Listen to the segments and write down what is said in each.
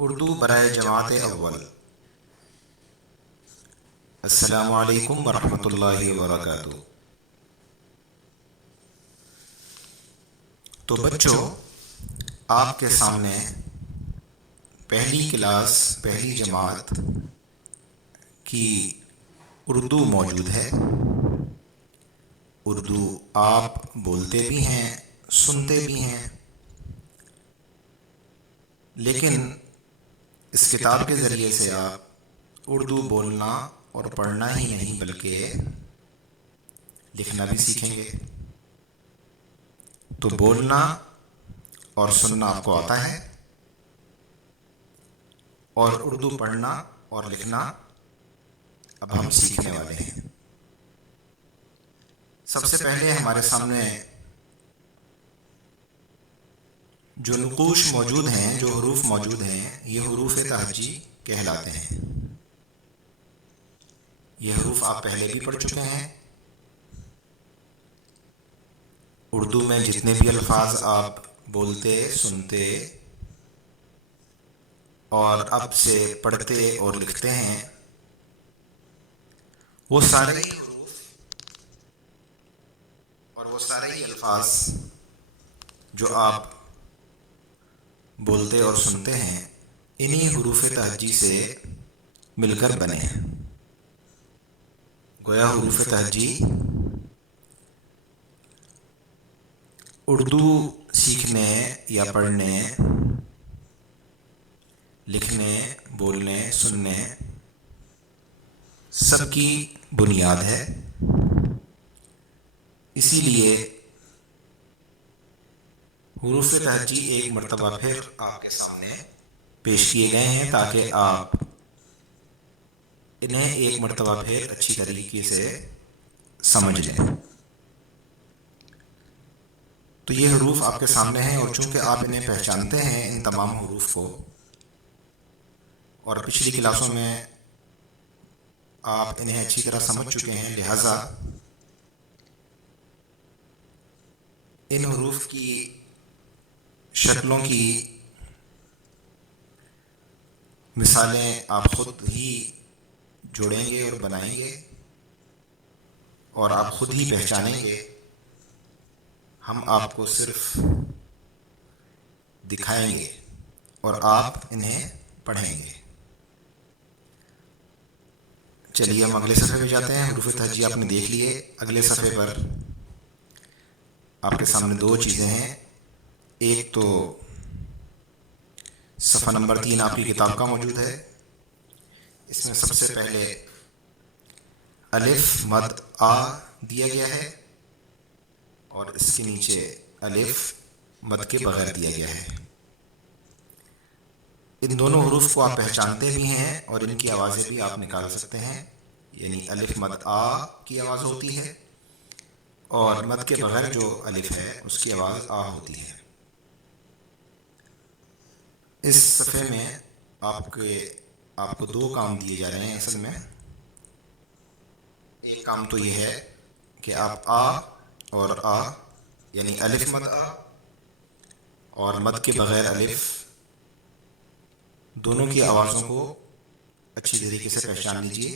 اردو برائے جماعت اول۔ السلام علیکم ورحمۃ اللہ وبرکاتہ۔ تو بچوں، آپ کے سامنے پہلی کلاس پہلی جماعت کی اردو موجود ہے۔ اردو آپ بولتے بھی ہیں، سنتے بھی ہیں، لیکن اس کتاب کے ذریعے سے آپ اردو بولنا اور پڑھنا ہی نہیں بلکہ لکھنا بھی سیکھیں گے۔ تو بولنا اور سننا آپ کو آتا ہے، اور اردو پڑھنا اور لکھنا اب ہم سیکھنے والے ہیں۔ سب سے پہلے ہمارے سامنے جو نقوش موجود ہیں، جو حروف موجود ہیں، یہ حروف تہجی کہلاتے ہیں۔ یہ حروف آپ پہلے بھی پڑھ چکے ہیں۔ اردو میں جتنے بھی الفاظ آپ بولتے، سنتے اور اب سے پڑھتے اور لکھتے ہیں، وہ سارے ہی حروف اور وہ سارے ہی الفاظ جو آپ بولتے اور سنتے ہیں، انہی حروف تہجی سے مل کر بنے ہیں۔ گویا حروف تہجی اردو سیکھنے یا پڑھنے، لکھنے، بولنے، سننے سب کی بنیاد ہے۔ اسی لیے حروف تہجی ایک مرتبہ پھر آپ کے سامنے پیش کیے گئے ہیں تاکہ آپ انہیں ایک مرتبہ پھر اچھی طریقے سے سمجھ لیں۔ تو یہ حروف آپ کے سامنے ہیں، اور چونکہ آپ انہیں پہچانتے ہیں، ان تمام حروف کو، اور پچھلی کلاسوں میں آپ انہیں اچھی طرح سمجھ چکے ہیں، لہٰذا ان حروف کی شکلوں کی مثالیں آپ خود ہی جوڑیں گے اور بنائیں گے، اور آپ خود ہی پہچانیں گے۔ ہم آپ کو صرف دکھائیں گے اور آپ انہیں پڑھیں گے۔ چلیے ہم اگلے صفحے پہ جاتے ہیں۔ حروف تہجی آپ نے دیکھ لیے۔ اگلے صفحے پر آپ کے سامنے دو چیزیں ہیں۔ ایک تو صفحہ نمبر 3 آپ کی کتاب کا موجود ہے۔ اس میں سب سے پہلے الف مد آ دیا گیا ہے، اور اس کے نیچے الف مد کے بغیر دیا گیا ہے۔ ان دونوں حروف کو آپ پہچانتے بھی ہیں، اور ان کی آوازیں بھی آپ نکال سکتے ہیں۔ یعنی الف مد آ کی آواز ہوتی ہے، اور مد کے بغیر جو الف ہے اس کی آواز آ ہوتی ہے۔ اس صفحے میں آپ کو دو کام دیے جا رہے ہیں اصل میں۔ ایک کام تو یہ ہے کہ آپ آ اور آ، یعنی الف مد آ اور مد کے بغیر الف، دونوں کی آوازوں کو اچھی طریقے سے پہچان لیجئے۔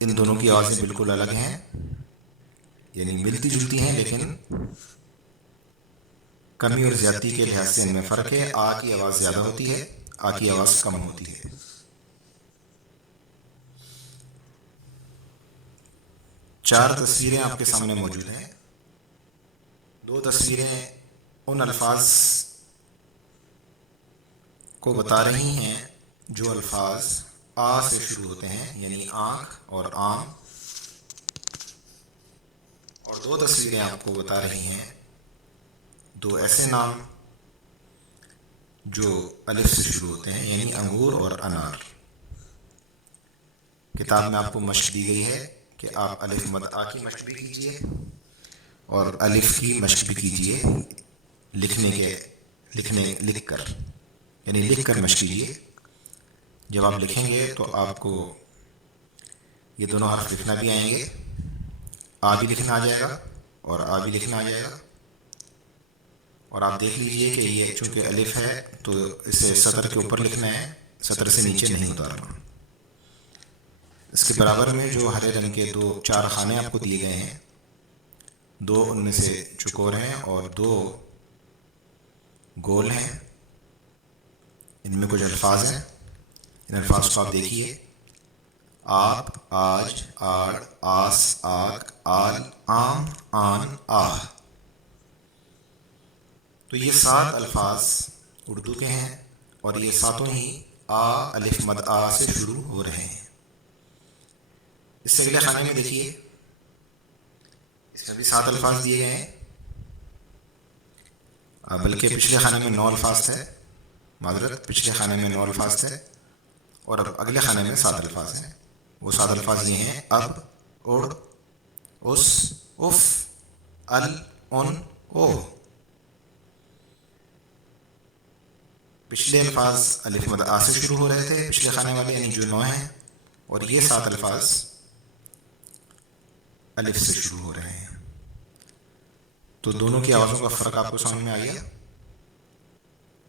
ان دونوں کی آوازیں بالکل الگ ہیں، یعنی ملتی جلتی ہیں، لیکن کمی اور زیادتی کے لحاظ سے ان میں فرق ہے۔ آ کی آواز زیادہ ہوتی ہے، آ کی آواز کم ہوتی ہے۔ چار تصویریں آپ کے سامنے موجود ہیں۔ دو تصویریں ان الفاظ کو بتا رہی ہیں جو الفاظ آ سے شروع ہوتے ہیں، یعنی آنکھ اور آم، اور دو تصویریں آپ کو بتا رہی ہیں دو ایسے نام جو الف سے شروع ہوتے ہیں، یعنی انگور اور انار۔ کتاب میں آپ کو مشق دی گئی ہے کہ آپ الف مد آ کی مشق بھی کیجئے اور الف کی مشق بھی کیجئے، لکھ کر، یعنی لکھ کر مشق کیجئے۔ جب آپ لکھیں گے تو آپ کو یہ دونوں حرف لکھنا بھی آئیں گے۔ آ بھی لکھنا آ جائے گا اور آ بھی لکھنا آ جائے گا۔ اور آپ دیکھ لیجئے کہ یہ چونکہ الف ہے تو اسے سطر کے اوپر لکھنا ہے، سطر سے نیچے نہیں اتارنا۔ اس کے برابر میں جو ہرے رنگ کے چار خانے آپ کو دیے گئے ہیں، دو ان میں سے چکور ہیں اور دو گول ہیں، ان میں کچھ الفاظ ہیں۔ ان الفاظ کو آپ دیکھیے: آپ، آج، آڑ، آس، آک، آل، آم، آن، آہ۔ تو یہ 7 الفاظ اردو کے ہیں اور یہ ساتوں ہی آ الف مد آ سے شروع ہو رہے ہیں۔ اس سے اگلے خانے میں دیکھیے، اس میں بھی 7 الفاظ دیے گئے ہیں، بلکہ پچھلے خانے میں 9 الفاظ تھے، معذرت، پچھلے خانے میں 9 الفاظ تھے اور اب اگلے خانے میں 7 الفاظ ہیں۔ وہ 7 الفاظ یہ ہیں: اب، اڑ، اس، اف، ال، ان، او۔ پچھلے الفاظ الف مد آ سے شروع ہو رہے تھے، پچھلے خانے والے یعنی جو 9 ہیں، اور یہ 7 الفاظ الف سے شروع ہو رہے ہیں۔ تو دونوں کی آوازوں کا فرق آپ کو سمجھ میں آ گیا؟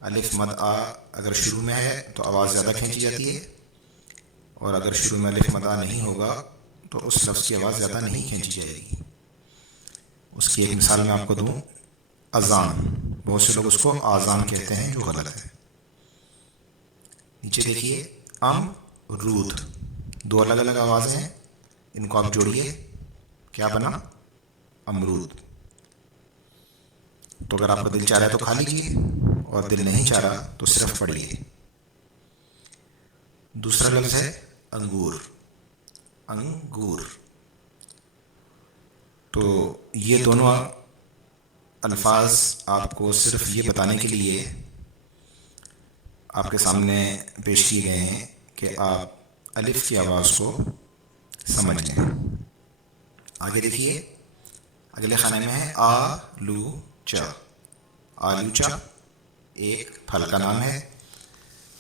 الف مد آ اگر شروع میں ہے تو آواز زیادہ کھینچی جاتی ہے، اور اگر شروع میں الف مد آ نہیں ہوگا تو اس لفظ کی آواز زیادہ نہیں کھینچی جائے گی۔ اس کی ایک مثال میں آپ کو دوں: اذان، بہت سے لوگ اس کو آزان کہتے ہیں، جو غلط ہے۔ نیچے دیکھیے: ام، رود، دو الگ الگ آوازیں ہیں، ان کو آپ جوڑیے، کیا بنا؟ امرود۔ تو اگر آپ کا دل چاہ رہا ہے تو کھا لیجیے، اور دل نہیں چاہ رہا تو صرف پڑھیے۔ دوسرا لفظ ہے انگور، انگور۔ تو یہ دونوں الفاظ آپ کو صرف یہ بتانے کے لیے آپ کے سامنے پیش کیے گئے ہیں کہ آپ الف کی آواز کو سمجھ لیں۔ آگے دیکھیے، اگلے خانے میں ہے آلوچا۔ آلوچا ایک پھل کا نام ہے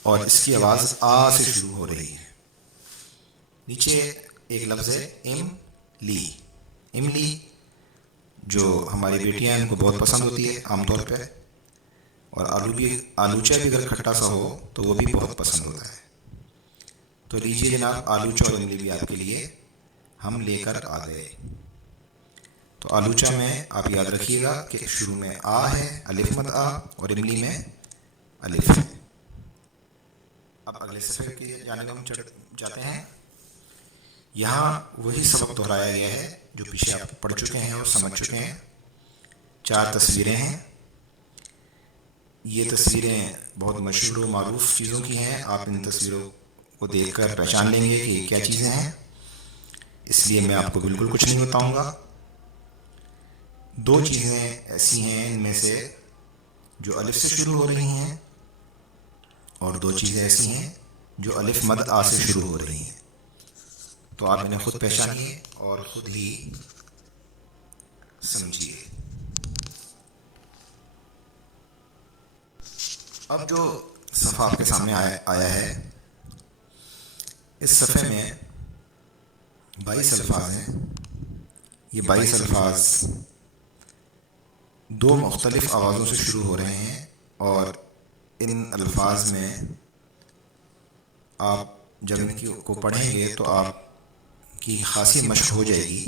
اور اس کی آواز آ سے شروع ہو رہی ہے۔ نیچے ایک لفظ ہے املی، املی جو ہماری بیٹیاں ان کو بہت پسند ہوتی ہے عام طور پہ، اور آلوچا بھی اگر کھٹا سا ہو تو وہ بھی بہت پسند ہوتا ہے۔ تو لیجیے جناب، آلوچا اور املی بھی آپ کے لیے ہم لے کر آ گئے۔ تو آلوچا میں آپ یاد رکھیے گا کہ شروع میں آ ہے، الف مد آ، اور املی میں الف ہے۔ اب اگلے صفحے کی جانب ہم جاتے ہیں۔ یہاں وہی سبق دہرایا گیا ہے جو پیچھے آپ پڑھ چکے ہیں اور سمجھ چکے ہیں۔ 4 تصویریں ہیں، یہ تصویریں بہت مشہور و معروف چیزوں کی ہیں۔ آپ ان تصویروں کو دیکھ کر پہچان لیں گے کہ یہ کیا چیزیں ہیں، اس لیے میں آپ کو بالکل کچھ نہیں بتاؤں گا۔ 2 چیزیں ایسی ہیں ان میں سے جو الف سے شروع ہو رہی ہیں، اور 2 چیزیں ایسی ہیں جو الف مد آ سے شروع ہو رہی ہیں۔ تو آپ انہیں خود پہچانیے اور خود ہی سمجھیے۔ اب جو صفحہ آپ کے سامنے آیا ہے، اس صفحے میں 22 الفاظ ہیں۔ یہ 22 الفاظ 2 مختلف آوازوں سے شروع ہو رہے ہیں، اور ان الفاظ میں آپ جب ان کو پڑھیں گے تو آپ کی خاصی مشق ہو جائے گی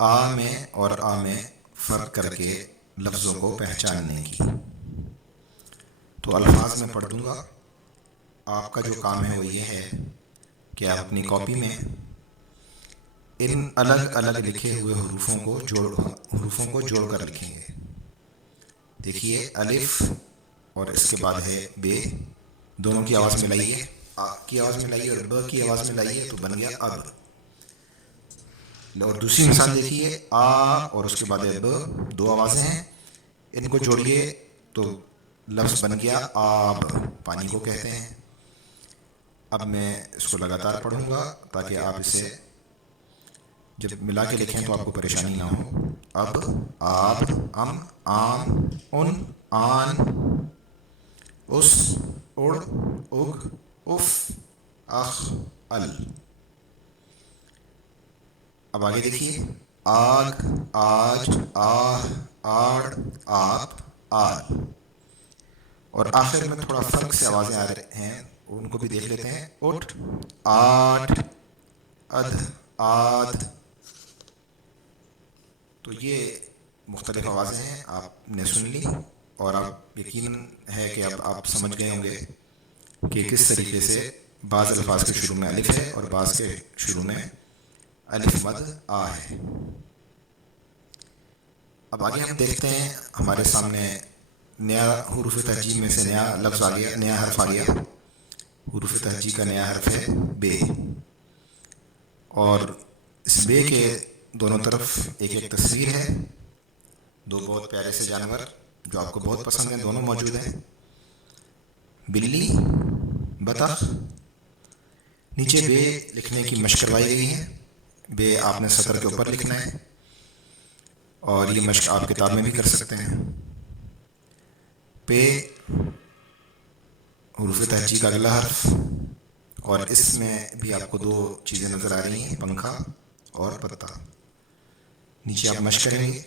آ میں اور آ میں فرق کر کے لفظوں کو پہچاننے کی۔ تو الفاظ میں پڑھ دوں گا، آپ کا جو کام ہے وہ یہ ہے کہ آپ اپنی کاپی میں ان الگ الگ لکھے ہوئے حروفوں کو جوڑ کر لکھیں گے۔ دیکھیے، الف اور اس کے بعد ہے بے، دونوں کی آواز ملائیے، آ کی آواز ملائیے اور ب کی آواز ملائیے تو بن گیا اب۔ اور دوسری مثال دیکھیے، آ اور اس کے بعد ہے ب، 2 آوازیں ہیں، ان کو جوڑیے تو لفظ بن گیا آب، پانی کو کہتے ہیں۔ اب میں اس کو لگاتار پڑھوں گا تاکہ آپ اسے جب ملا کے لکھیں تو آپ کو پریشانی نہ ہو۔ اب، آب، ام، آم، ان، آن، اس، اڑ، اگ، اف، اخ، ال۔ اب آگے دیکھیے، آگ، آج، آہ، آڑ، آپ، آل. اور آخر میں تھوڑا فرق سے آوازیں آ رہے ہیں، ان کو بھی دیکھ لیتے ہیں. اٹھ، آٹھ، ادھ، آدھ. تو یہ مختلف آوازیں ہیں، آپ نے سن لی، اور آپ یقین ہے کہ اب آپ سمجھ گئے ہوں گے کہ کس طریقے سے بعض الفاظ کے شروع میں الف ہے اور بعض کے شروع میں الف مد آ ہے. اب آگے ہم دیکھتے ہیں، ہمارے سامنے نیا حروف تہجی میں سے نیا لفظ آ گیا، نیا حرف آ گیا. حروف تہجی کا نیا حرف ہے بے، اور اس بے کے دونوں طرف ایک ایک تصویر ہے. دو بہت پیارے سے جانور جو آپ کو بہت پسند ہیں دونوں موجود ہیں، بلی، بطخ. نیچے بے لکھنے کی مشق کروائی گئی ہے. بے آپ نے سطر کے اوپر لکھنا ہے، اور یہ مشق آپ کتاب میں بھی کر سکتے ہیں. پے حروف تہجی کا اگلا حرف، اور اس میں بھی آپ کو دو چیزیں نظر آ رہی ہیں، پنکھا اور پتا. نیچے آپ مشق کریں گے،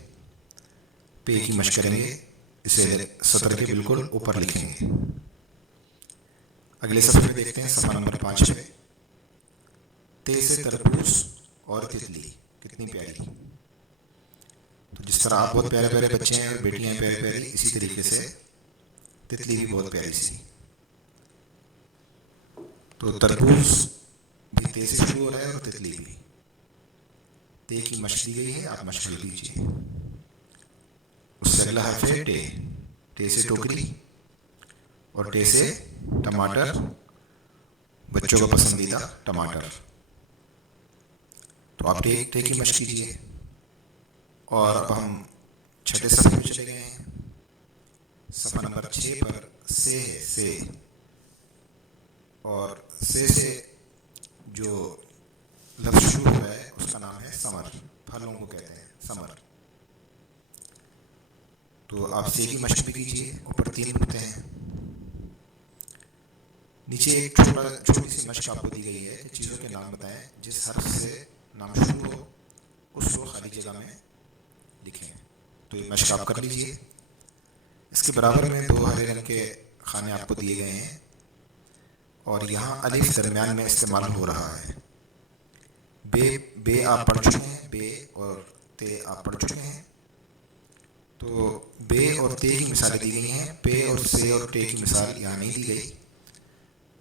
پے کی مشق کریں گے، اسے سطر کے بالکل اوپر لکھیں گے. اگلے صفحے میں دیکھتے ہیں، صفحہ نمبر 5 پہ. تے سے تربوز اور تتلی، کتنی پیاری. تو جس طرح آپ بہت پیارے پیارے بچے ہیں اور بیٹیاں ہیں پیاری پیاری، اسی طریقے سے تتلی بھی بہت پیاری سی. تو تربوز بھی تے سے شروع ہو رہا ہے اور تتلی بھی. تے کی مشق دی گئی ہے، آپ مشق لکھ لیجیے. اس سے اگلا حرف ہے ٹے. ٹے سے ٹوکری، اور ٹے سے ٹماٹر، بچوں کا پسندیدہ ٹماٹر. تو آپ ٹے کی مشق کیجیے. اور اب ہم چھٹے صفحے میں چلے گئے ہیں. صفحہ نمبر 6 پر سے ہے، سے. اور سے جو لفظ شروع ہوا ہے اس کا نام ہے ثمر. پھلوں کو کہتے ہیں ثمر. تو آپ سے کی مشق بھی کیجیے. اوپر 3 نقطے ہیں، نیچے ایک چھوٹی سی مشق آپ کو دی گئی ہے کہ چیزوں کے نام بتائیں، جس حرف سے نام شروع ہو اس کو خالی جگہ میں لکھیں. تو یہ مشق آپ کر لیجیے. اس کے برابر میں 2 ہرے رنگ کے خانے آپ کو دیے گئے ہیں، اور یہاں الف درمیان میں استعمال ہو رہا ہے. بے آپ پڑھ چکے ہیں، بے اور تے آپ پڑھ چکے ہیں. تو بے اور تے کی مثالیں دی گئی ہیں، پے اور سے اور ٹے کی مثال یہاں نہیں دی گئی.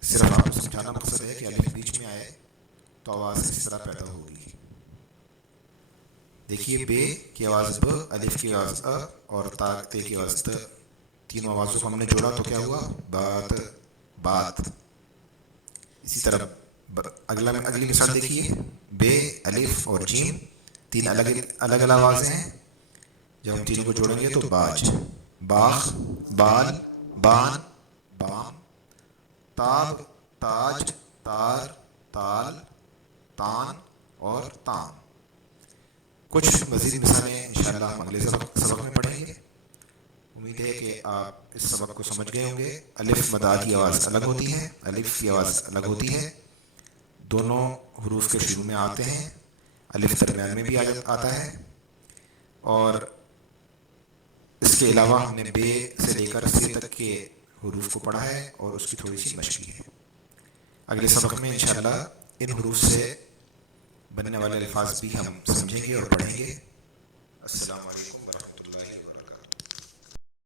صرف آپ کو سمجھانا مقصد ہے کہ الف بیچ میں آئے تو آواز کس طرح پیدا ہوگی. دیکھیے، بے کی آواز ب، الف کی آواز ا، اور تا تے کی آواز ت. تینوں آوازوں کو ہم نے جوڑا تو کیا ہوا؟ بات، بات. اسی طرح اگلی مثال دیکھیے، بے، الف اور جیم، 3 الگ الگ آوازیں ہیں. جب ہم تینوں کو جوڑیں گے تو باج، باغ، بال، بان، بام. تاب، تاج، تار، تال، تان اور تام. کچھ مزید مثالیں انشاءاللہ ہم اگلے سبق میں پڑھیں گے. امید ہے کہ آپ اس سبق کو سمجھ گئے ہوں گے. الف مد آ کی آواز الگ ہوتی ہے، الف کی آواز الگ ہوتی ہے. دونوں حروف کے شروع میں آتے ہیں، الف درمیان میں بھی آتا ہے. اور اس کے علاوہ ہم نے بے سے لے کر سے تک کے حروف کو پڑھا ہے اور اس کی تھوڑی سی مشق کی ہے. اگلے سبق میں انشاءاللہ ان حروف سے بننے والے الفاظ بھی ہم سمجھیں گے اور پڑھیں گے. السلام علیکم ورحمۃ اللہ وبرکاتہ.